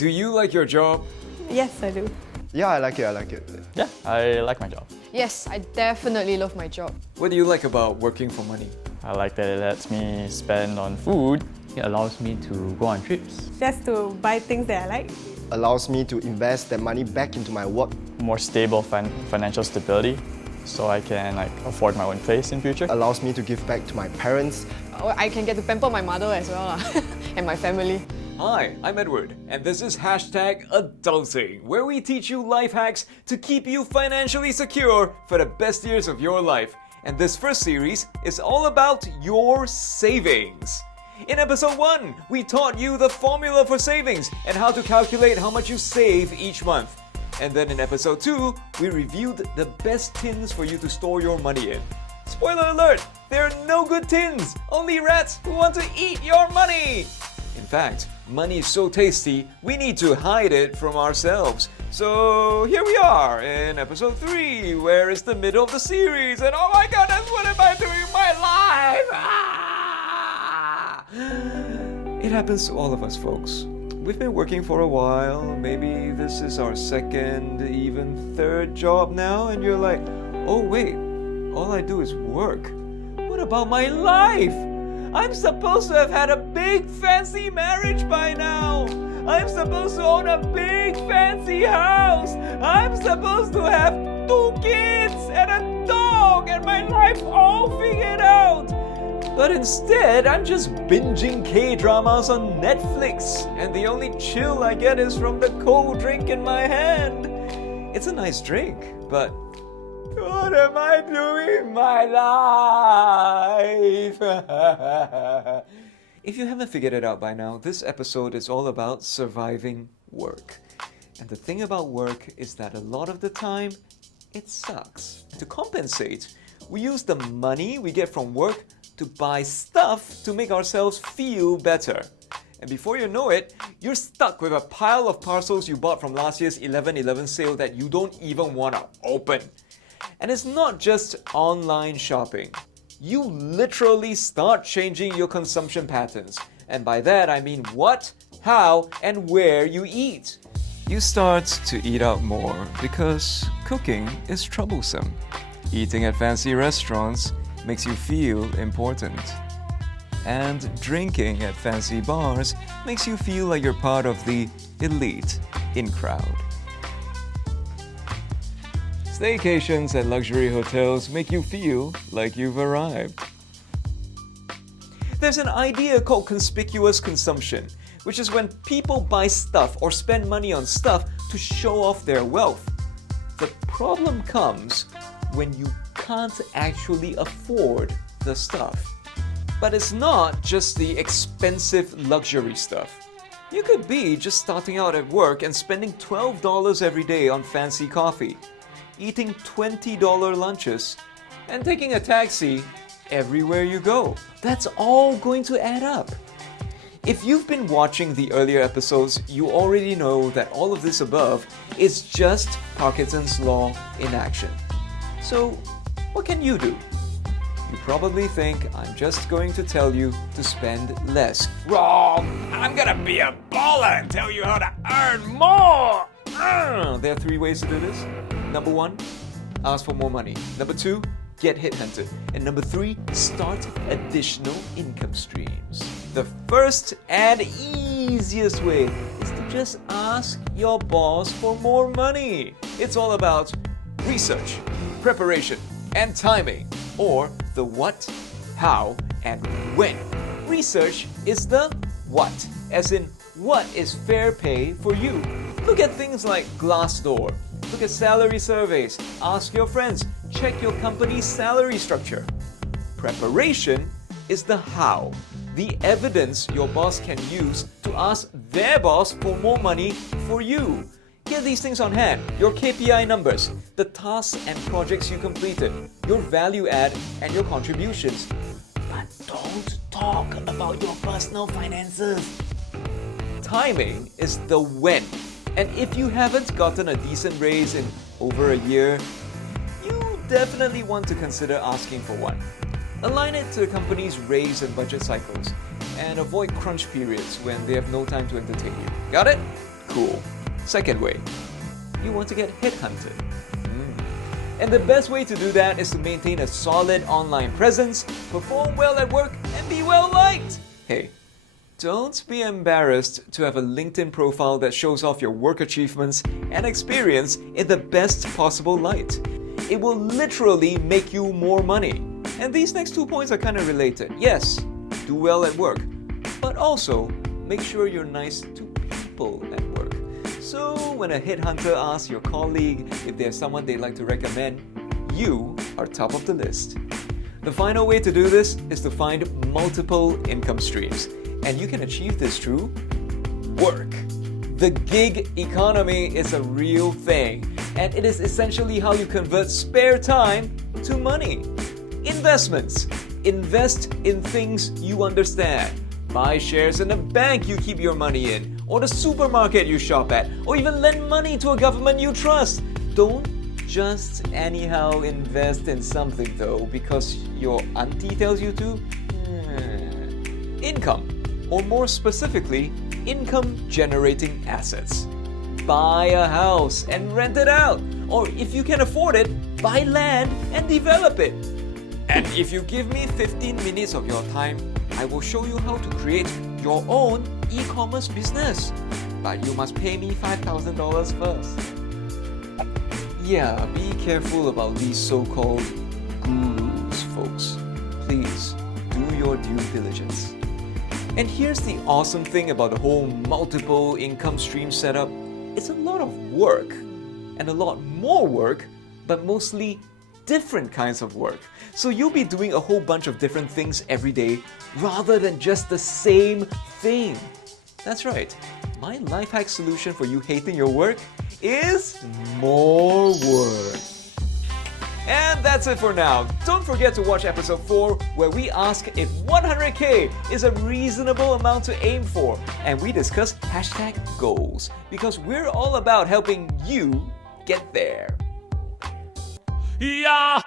Do you like your job? Yes, I do. Yeah, I like it. Yeah, I like my job. Yes, I definitely love my job. What do you like about working for money? I like that it lets me spend on food. It allows me to go on trips. Just to buy things that I like. Allows me to invest that money back into my work. More stable financial stability, so I can afford my own place in future. Allows me to give back to my parents. I can get to pamper my mother as well and my family. Hi, I'm Edward, and this is #Adulting, where we teach you life hacks to keep you financially secure for the best years of your life. And this first series is all about your savings. In episode 1, we taught you the formula for savings and how to calculate how much you save each month. And then in episode 2, we reviewed the best tins for you to store your money in. Spoiler alert, there are no good tins, only rats who want to eat your money. In fact, money is so tasty, we need to hide it from ourselves. So here we are in episode 3, where it's the middle of the series, and oh my goodness, what am I doing with my life? It happens to all of us, folks. We've been working for a while, maybe this is our second, even third job now, and you're like, oh wait, all I do is work. What about my life? I'm supposed to have had a big fancy marriage by now. I'm supposed to own a big fancy house. I'm supposed to have 2 kids and a dog and my life all figured out. But instead, I'm just binging K-dramas on Netflix, and the only chill I get is from the cold drink in my hand. It's a nice drink, but what am I doing with my life? If you haven't figured it out by now, this episode is all about surviving work. And the thing about work is that a lot of the time, it sucks. To compensate, we use the money we get from work to buy stuff to make ourselves feel better. And before you know it, you're stuck with a pile of parcels you bought from last year's 11/11 sale that you don't even want to open. And it's not just online shopping. You literally start changing your consumption patterns. And by that I mean what, how, and where you eat. You start to eat out more because cooking is troublesome. Eating at fancy restaurants makes you feel important. And drinking at fancy bars makes you feel like you're part of the elite in crowd. Staycations at luxury hotels make you feel like you've arrived. There's an idea called conspicuous consumption, which is when people buy stuff or spend money on stuff to show off their wealth. The problem comes when you can't actually afford the stuff. But it's not just the expensive luxury stuff. You could be just starting out at work and spending $12 every day on fancy coffee, eating $20 lunches, and taking a taxi everywhere you go. That's all going to add up. If you've been watching the earlier episodes, you already know that all of this above is just Parkinson's Law in action. So, what can you do? You probably think I'm just going to tell you to spend less. Wrong! I'm gonna be a baller and tell you how to earn more! There are 3 ways to do this. Number 1, ask for more money. Number 2, get headhunted. And number 3, start additional income streams. The first and easiest way is to just ask your boss for more money. It's all about research, preparation, and timing, or the what, how, and when. Research is the what, as in what is fair pay for you. Look at things like Glassdoor. Look at salary surveys. Ask your friends. Check your company's salary structure. Preparation is the how, the evidence your boss can use to ask their boss for more money for you. Get these things on hand, your KPI numbers, the tasks and projects you completed, your value add, and your contributions. But don't talk about your personal finances. Timing is the when. And if you haven't gotten a decent raise in over a year, you definitely want to consider asking for one. Align it to the company's raise and budget cycles, and avoid crunch periods when they have no time to entertain you. Got it? Cool. Second way, you want to get headhunted. And the best way to do that is to maintain a solid online presence, perform well at work, and be well liked. Hey, don't be embarrassed to have a LinkedIn profile that shows off your work achievements and experience in the best possible light. It will literally make you more money. And these next 2 points are kind of related. Yes, do well at work, but also make sure you're nice to people at work. So when a headhunter asks your colleague if there's someone they'd like to recommend, you are top of the list. The final way to do this is to find multiple income streams. And you can achieve this through work. The gig economy is a real thing, and it is essentially how you convert spare time to money. Investments. Invest in things you understand. Buy shares in a bank you keep your money in, or the supermarket you shop at, or even lend money to a government you trust. Don't just anyhow invest in something though because your auntie tells you to. Income, or more specifically, income-generating assets. Buy a house and rent it out, or if you can afford it, buy land and develop it. And if you give me 15 minutes of your time, I will show you how to create your own e-commerce business. But you must pay me $5,000 first. Yeah, be careful about these so-called gurus, folks. Please, do your due diligence. And here's the awesome thing about the whole multiple income stream setup. It's a lot of work, and a lot more work, but mostly different kinds of work. So you'll be doing a whole bunch of different things every day rather than just the same thing. That's right. My life hack solution for you hating your work is more work. And that's it for now. Don't forget to watch episode 4 where we ask if 100k is a reasonable amount to aim for, and we discuss #goals because we're all about helping you get there. Yeah!